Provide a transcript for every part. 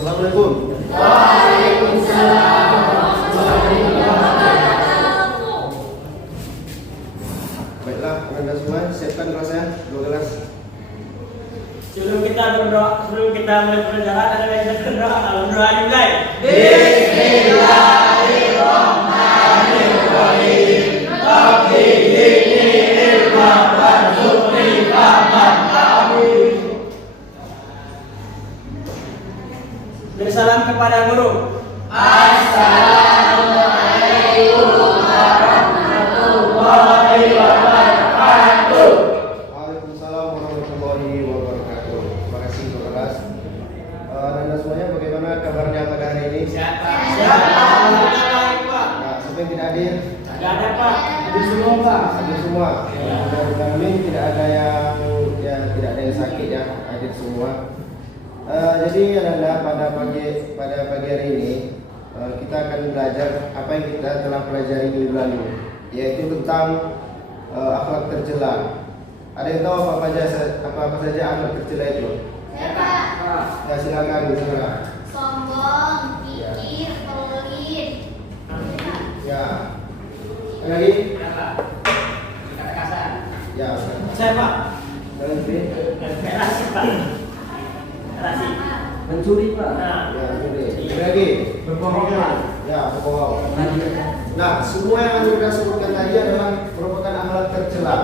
Assalamualaikum. Waalaikumsalam warahmatullahi wabarakatuh. Baiklah, Anda semua siapkan gelasnya, 2 gelas. Sebelum kita mulai pelajaran, ada yang kita berdoa. Kalau berdoa dimulai. Bismillahirrahmanirrahim. Rabbi zidni ilma warzuqni fahman. Amin. Beri salam kepada guru. Assalamualaikum warahmatullahi wabarakatuh. Waalaikumsalam warahmatullahi wabarakatuh. Terima kasih untuk kelas. Anda semuanya bagaimana kabarnya pada hari ini? Siapa? Nah, siapa yang tidak hadir? Gak ada Pak. Hadir semua Pak. Hadir semua. Kami tidak ada yang tidak ada yang sakit ya. Hadir semua. Jadi adalah pada pagi hari ini kita akan belajar apa yang kita telah pelajari minggu lalu, yaitu tentang akhlak tercela. Ada yang tahu apa saja akhlak tercela itu? Siapa? Ya silakan Zahra. Sombong, kikir, pelit. Ya. Ada lagi? Kata kasar. Ya. Saya Pak. Nanti. Relasi Pak. Relasi. Mencuri Pak. Nah. Ya, ini. Ada lagi? Berbohong Pak. Ya, berbohong. Nah, semua yang kita sebutkan tadi adalah merupakan akhlak tercela.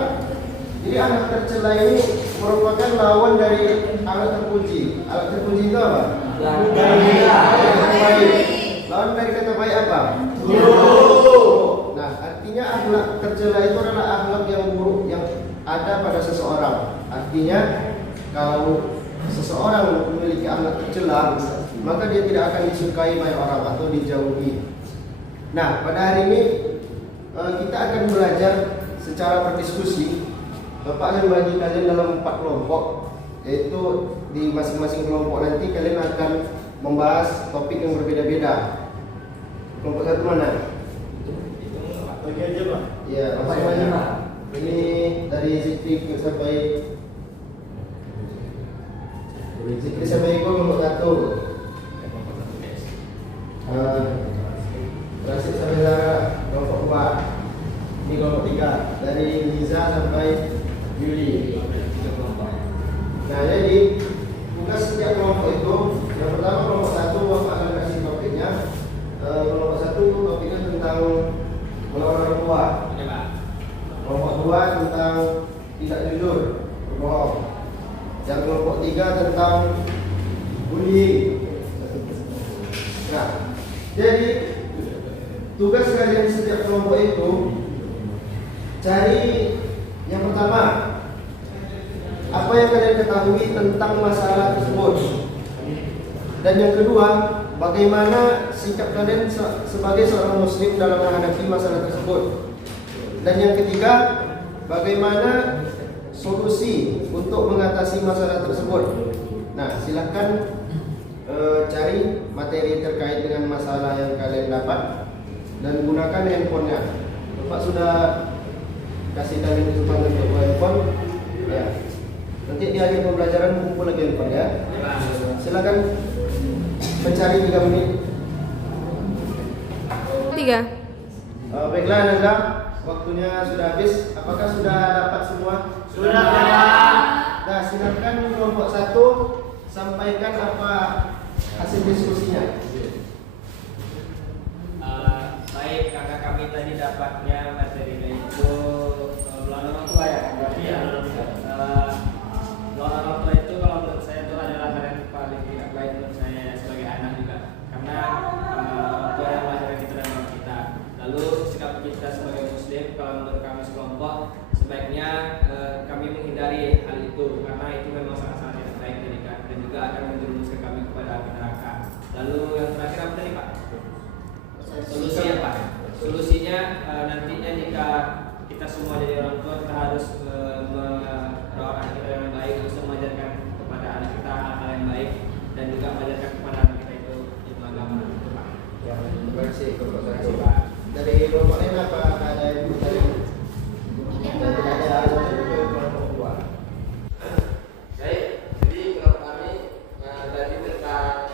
Jadi akhlak tercela ini merupakan lawan dari akhlak terpuji. Akhlak terpuji itu apa? Lawan dari kata baik. Lawan dari kata baik apa? Buruk. Nah, artinya akhlak tercela itu adalah akhlak yang buruk yang ada pada seseorang. Artinya kalau seseorang memiliki akhlak tercela, maka dia tidak akan disukai banyak orang atau dijauhi. Nah, pada hari ini kita akan belajar secara berdiskusi. Bapak akan bagi kalian dalam 4 kelompok, yaitu di masing-masing kelompok nanti kalian akan membahas topik yang berbeda-beda. Kelompok satu mana? Bagi aja Pak. Ya, masing-masing. Ini dari Zikri sampai kelompok 1. Rasid sampai Zara kelompok 2. Ini kelompok 3. Dari Liza sampai Yuli. Nah, jadi tugas setiap kelompok itu, yang pertama kelompok 1 Bapak akan kasih topiknya. Kelompok 1 topiknya tentang melawan orang tua. Kelompok 2 tentang tidak jujur, berbohong. Yang kelompok 3 tentang bullying. Nah, jadi tugas kalian di setiap kelompok itu cari yang pertama, apa yang kalian ketahui tentang masalah tersebut. Dan yang kedua, bagaimana sikap kalian sebagai seorang muslim dalam menghadapi masalah tersebut. Dan yang ketiga, bagaimana solusi untuk mengatasi masalah tersebut. Nah, silahkan cari materi terkait dengan masalah yang kalian dapat dan gunakan handphonenya. Bapak sudah kasih kalian kesempatan untuk bawa handphone. Ya. Nanti di akhir pembelajaran kumpul lagi handphone ya. Silakan mencari 3 menit. 3. Baiklah Nanda, waktunya sudah habis. Apakah sudah dapat semua? Sudah Pak. Nah, silakan kelompok 1 sampaikan apa hasil diskusinya. Baik, kakak kami tadi dapatnya materinya itu melawan orang tua ya. Iya. Melawan orang tua itu kalau menurut saya itu adalah hal yang paling tidak baik menurut saya sebagai anak juga. Karena orang tua yang melahirkan kita dan orang kita. Lalu sikap kita sebagai muslim kalau menurut kami sekelompok sebaiknya kami menghindari hal itu karena itu memang sangat-sangat tidak baik dan juga akan menjerumuskan kami kepada api neraka. Lalu yang terakhir apa tadi Pak? Solusinya Pak? Solusinya nantinya jika kita semua jadi orang tua kita harus merawat anak kita yang baik, harus mengajarkan kepada anak kita hal-hal yang baik dan juga mengajarkan kepada anak kita itu ilmu agama itu Pak. Ya, terima kasih kelompok Terima 1. kasih Pak. Dari kelompok lain apa ada yang dari tidak ada kelompok 2. Baik, jadi menurut kami tadi tentang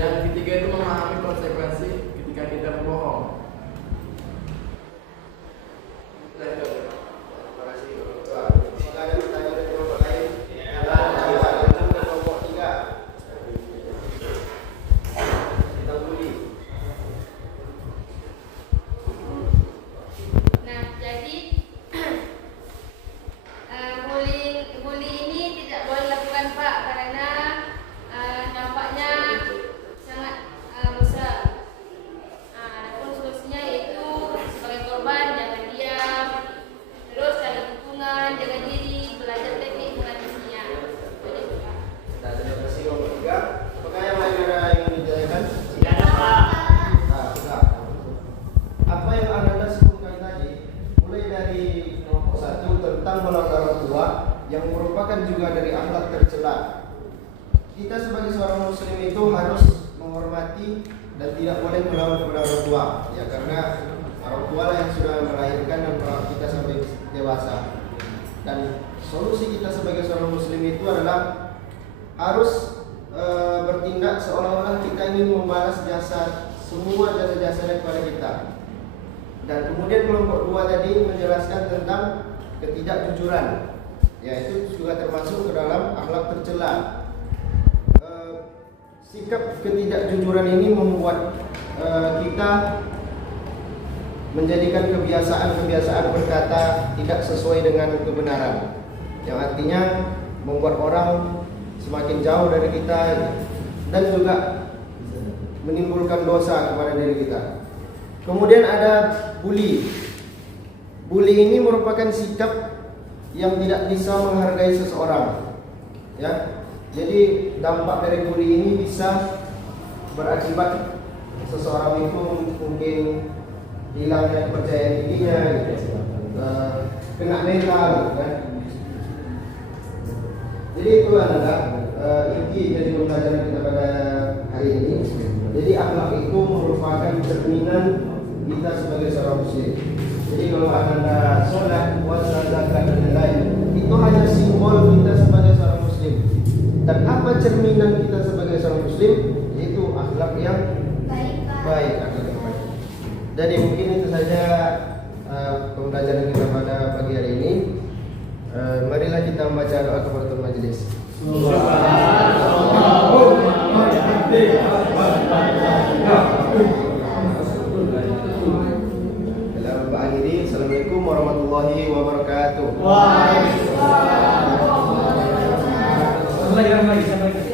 Yang ketiga itu memahami konsekuensi ketika kita berbohong. Terima kasih. Apakah ada pertanyaan dari kelompok lain? Lanjut ke kelompok 3. Kita buli. Nah, jadi bully ini tidak boleh dilakukan Pak karena dampaknya sangat besar. Adapun solusinya yaitu sebagai korban jangan diam, terus cari dukungan, jaga diri, belajar teknik mengatasinya. Jadi Pak. Nah, terima kasih kelompok 3. Apakah yang lain ada yang ingin ditanyakan? Tidak ada Pak. Nah, sudah. Apa yang Anda sebutkan tadi, mulai dari kelompok 1 tentang melawan orang tua, yang merupakan juga dari akhlak tercela. Kita sebagai seorang muslim itu harus menghormati dan tidak boleh melawan kepada orang tua, ya karena orang tua lah yang sudah melahirkan dan merawat kita sampai dewasa. Dan solusi kita sebagai seorang muslim itu adalah harus bertindak seolah-olah kita ingin membalas jasa semua jasa-jasanya kepada kita. Dan kemudian kelompok 2 tadi menjelaskan tentang ketidakjujuran, yaitu juga termasuk ke dalam akhlak tercela. Sikap ketidakjujuran ini membuat kita menjadikan kebiasaan-kebiasaan berkata tidak sesuai dengan kebenaran, yang artinya membuat orang semakin jauh dari kita dan juga menimbulkan dosa kepada diri kita. Kemudian ada bully. Bully ini merupakan sikap yang tidak bisa menghargai seseorang, ya. Jadi dampak dari bully ini bisa berakibat seseorang itu mungkin hilangnya kepercayaan dirinya, gitu. Kena mental, kan. Jadi itu adalah inti dari pembelajaran kita pada hari ini. Jadi akhlak itu merupakan cerminan kita sebagai seorang muslim. Jadi kalau Anda sholat, puasa, zakat dan lain, itu hanya simbol kita sebagai seorang muslim. Dan apa cerminan kita sebagai seorang muslim? Yaitu akhlak yang baik, akhlak yang baik. Jadi mungkin itu saja pembelajaran kita pada pagi hari ini. Marilah kita membaca doa kafaratul majelis. Dalam mengakhiri, Assalamualaikum warahmatullahi wabarakatuh. Waalaikumsalam. Sambung lagi.